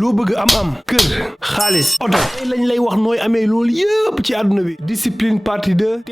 loo bëgg am kër xaalis oto tey lañ lay wax nooy amee loolu yëpp ci àdduna bi discipline partie 2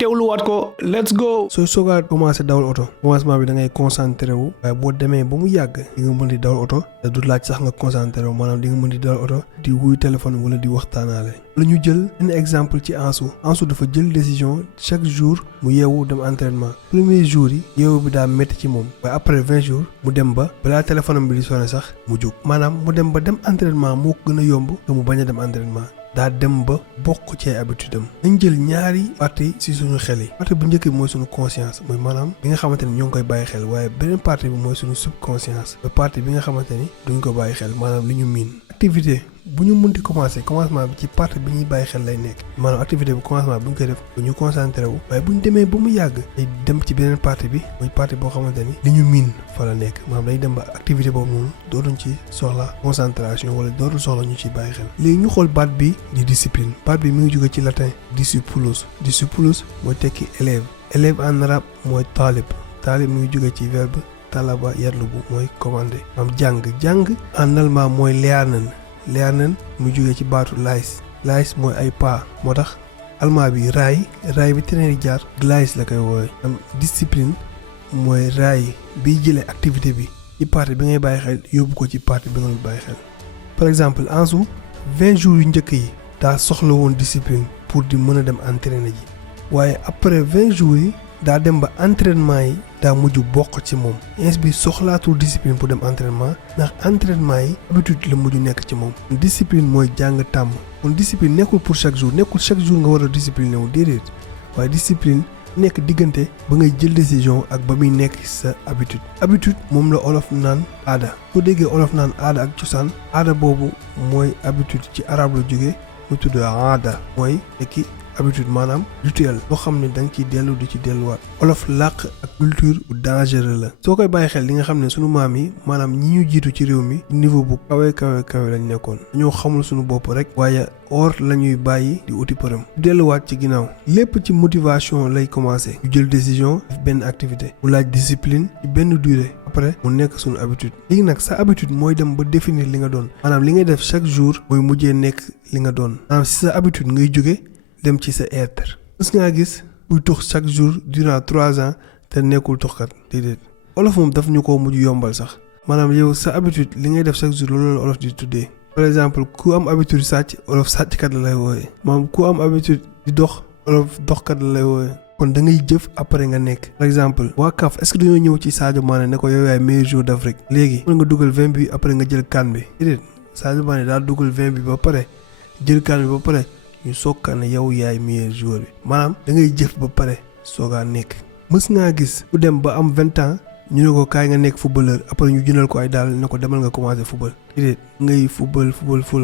teewluwaat ko let's go. sooy soogaat commencé dawal oto commencement bi da ngay concentré wu waaye boo demee ba mu yàgg di nga mën di dawal oto te du laaj sax nga concentré wu maanaam di nga mën di dawal oto di wuy téléphone wala di waxtaanaale. la ñu jël un exemple ci Ansu dafa jël décision chaque jour mu yeewu dem entraînement premier jour yi yeewu bi daa métti ci moom waaye après 20 jours mu dem ba balaa téléphone bi di sonné sax mu jóg maanaam mu dem ba dem entraînement moo ko gën a yomb te mu bañ a dem entraînement daa dem ba bokk ci ay habitude am nañ jël ñaari partie ci suñu xel yi partie bu njëkk bi mooy suñu conscience mooy maanaam bi nga xamante ni ñoo ngi koy bàyyi xel waaye beneen partie bi mooy suñu subconscience ba partie bi nga xamante ni duñ ko bàyyi xel maanaam li ñu miin activité bu ñu mënti commencé commencement bi ci partie bi ñuy bàyyi xel lay nekk maanaam activité bi commencement bi bu ñu koy def bu ñu concentré wu waaye bu ñu demee ba mu yàgg day dem ci beneen partie bi muy partie boo xamante ni li ñu miin fa la nekk maanaam day dem ba activité boobu noonu dootuñ ci soxla concentration wala dootul soxla ñu ciy bàyyi xel léegi ñu xool baat bi di discipline baat bi mi ngi jóge ci latin discipulus mooy tekki élève en arabe mooy taalib mi ngi jóge ci verbe talaba yatlubu mooy commandé maanaam jàng en allemand mooy lernen mu jógee ci baatu Leis mooy ay pas moo tax allemand bi raay bi train di jaar Gleis la koy woowe am discipline mooy raay biy jëlee activité bi ci partie bi ngay bàyyi xel yóbbu ko ci partie bi nga bàyyi xel par exemple Ansu 20 jours yu njëkk yi daa soxla woon discipline pour di mën a dem entraîner ji waaye après 20 jours yi daa dem ba entraînement yi daa mujj bokk ci moom ins bi soxlaatul discipline pour dem entraînement ndax entraînement yi habitude la mujj nekk ci moom discipline mooy jàng tàmm kon discipline nekkul pour chaque jour nga war a discipliné wu déedéet waaye discipline nekk diggante ba ngay jël décision ak ba muy nekk sa habitude moom la olof naan aada soo déggee olof naan aada ak cosaan aada boobu mooy habitude ci arabe la jógee mu tudd aada mooy tekki habitude maanaam rituel loo xam ne da nga ciy dellu di ci delluwaat olof làq ak culture bu dangereux la soo koy bàyyi xel li nga xam ne sunu maam yi maanaam ñi ñu jiitu ci réew mi niveau bu kawe lañ nekkoon dañoo xamul suñu bopp rek waaye or la ñuy bàyyi di uti përëm delluwaat ci ginnaaw lépp ci motivation lay commencé ñu jël décision def benn activité mu laaj discipline ci benn durée après mu nekk suñu habitude léegi nag sa habitude mooy dem ba définir li nga doon maanaam li ngay def chaque jour mooy mujjee nekk li nga doon maanaam si sa habitude ngay jóge dem ci sa être mës ngaa gis buy tux chaque jour durant 3 ans te nekkul tuxkat déedéet olof moom daf ñu ko mujj yombal sax maanaam yow sa habitude li ngay def chaque jour loolu la olof di tuddee par exemple ku am habitude sàcc olof sàcckat la lay wooye maanaam ku am habitude di dox olof doxkat la lay wooye kon da ngay jëf après nga nekk par exemple waa CAF est-ce que dañoo ñëw ci Sadio Mané ne ko yow yaay meilleur joueur d'Afrique léegi mën nga dugal 20 bi après nga jël CAN bi déedéet Sadio Mané daa dugal 20 bi ba pare jël CAN bi ba pare ñu soog ne yow yaay meilleur joueur bi maanaam da ngay jëf ba pare soogaa nekk mës ngaa gis ku dem ba am 20 ans ñu ne ko kaay nga nekk footballeur après ñu jëndal ko ay daal ne ko demal nga commencer football déedéet ngay football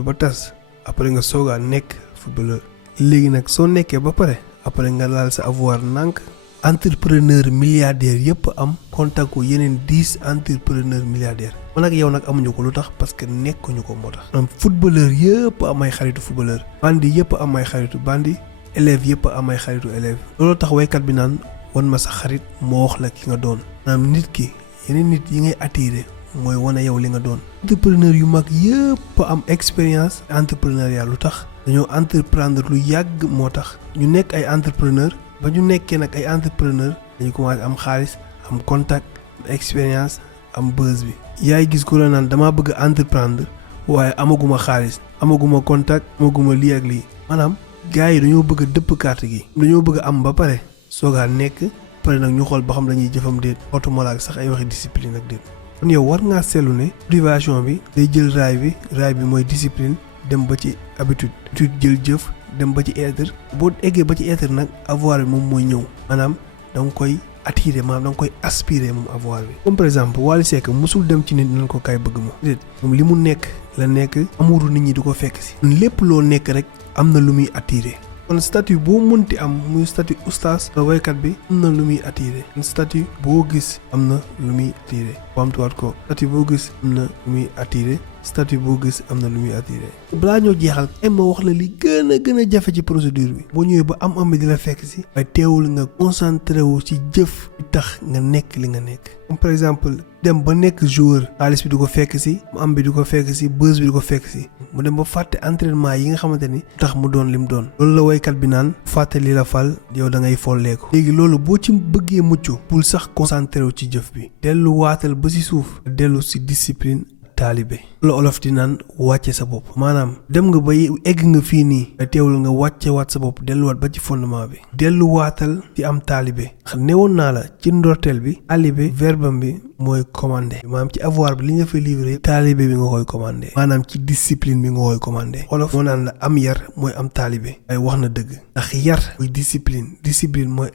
ba tas après nga soogaa nekk footballeur léegi nag soo nekkee ba pare après nga laal sa avoir nànk entrepreneur milliardaire yëpp am contact ko yeneen 10 entrepreneur milliardaire man ak yow nag amuñu ko lu tax parce que nekkuñu ko moo tax am footballeur yëpp am ay xaritu footballeur bandi yëpp am ay xaritu bandi élève yëpp am ay xaritu élève loolu tax waykat bi naan wan ma sa xarit moo wax la ki nga doon maanaam nit ki yeneen nit yi ngay attiré mooy wane yow li nga doon entrepreneur yu mag yëpp am expérience entrepreneuriat lu tax dañoo entreprendre lu yàgg moo tax ñu nekk ay entrepreneur ba ñu nekkee nag ay entrepreneur dañu commencé am xaalis am contact am expérience am buzz bi yaay gis ko la naan damaa bëgg entreprendre waaye amaguma xaalis amaguma contact amaguma lii ak lii maanaam gars yi dañoo bëgg a dëpp carte gi dañoo bëgg a am ba pare soogaa nekk pare nag ñu xool ba xam dañuy jëfam déet automalaak sax ay waxi discipline ak déet kon yow war ngaa seetlu ne motivation bi day jël raay bi mooy discipline dem ba ci habitude jël jëf dem ba ci être boo eggee ba ci être nag avoir bi moom mooy ñëw maanaam da nga koy attirer maanaam da nga koy aspirer moom avoir bi comme par exemple Wally Seck musul dem ci nit nañ ko kay bëgg ma déet moom li mu nekk la nekk amuru nit ñi di ko fekk si lépp loo nekk rek am na lu muy attirer kon statut boo mënti am muy statut oustaz la waykat bi am na lu muy attirer statut boo gis am na lu muy attirer bamtuwaat ko statut boo gis am na lu muy attirer statut boo gis am na lu muy attiré balaa ñoo jeexal ma wax la li gën a jafe ci procédure bi boo ñëwee ba am bi di la fekk si waaye teewul nga concentré wu ci jëf bi tax nga nekk li nga nekk comme par exemple dem ba nekk joueur xaalis bi du ko fekk si mu am bi du ko fekk si buzz bi du ko fekk si mu dem ba fàtte entraînement yi nga xamante ni tax mu doon lim doon loolu la woykat bi naan fàtte li la fal yow da ngay folleeku léegi loolu boo ci bëggee mucc bul sax concentré wu ci jëf bi dellu waatal ba si suuf dellu si discipline taalibe la olof di naan wàcce sa bopp maanaam dem nga ba egg nga fii nii teewul nga wàcce waat sa bopp delluwaat ba ci fondement bi delluwaatal ci am taalibe xam newoon naa la ci ndorteel bi taalibe verbam bi mooy commandé maanaam ci avoir bi li nga fay livré taalibe bi nga koy commandé maanaam ci discipline bi nga koy commandé olof moo naan la am yar mooy am taalibe ay wax na dëgg ndax yar mooy discipline mooy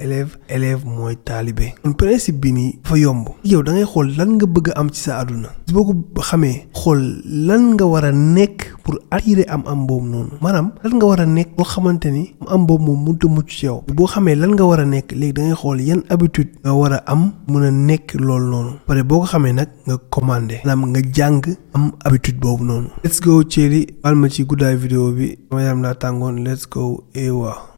élève mooy taalibe kon principe bi nii dafa yomb yow da ngay xool lan nga bëgg a am ci sa àdduna boo ko xamee xool lan nga war a nekk pour attirer am boobu noonu maanaam lan nga war a nekk boo xamante ni am boobu moom mënut a mucc ci yow boo xamee lan nga war a nekk léegi da ngay xool yan habitude nga war a am mën a nekk loolu noonu pare boo ko xamee nag nga commandé maanaam nga jàng am habitude boobu noonu let's go Thierry baal ma ci guddaay vidéo bi ma yaram laa tàngoon let's go ewa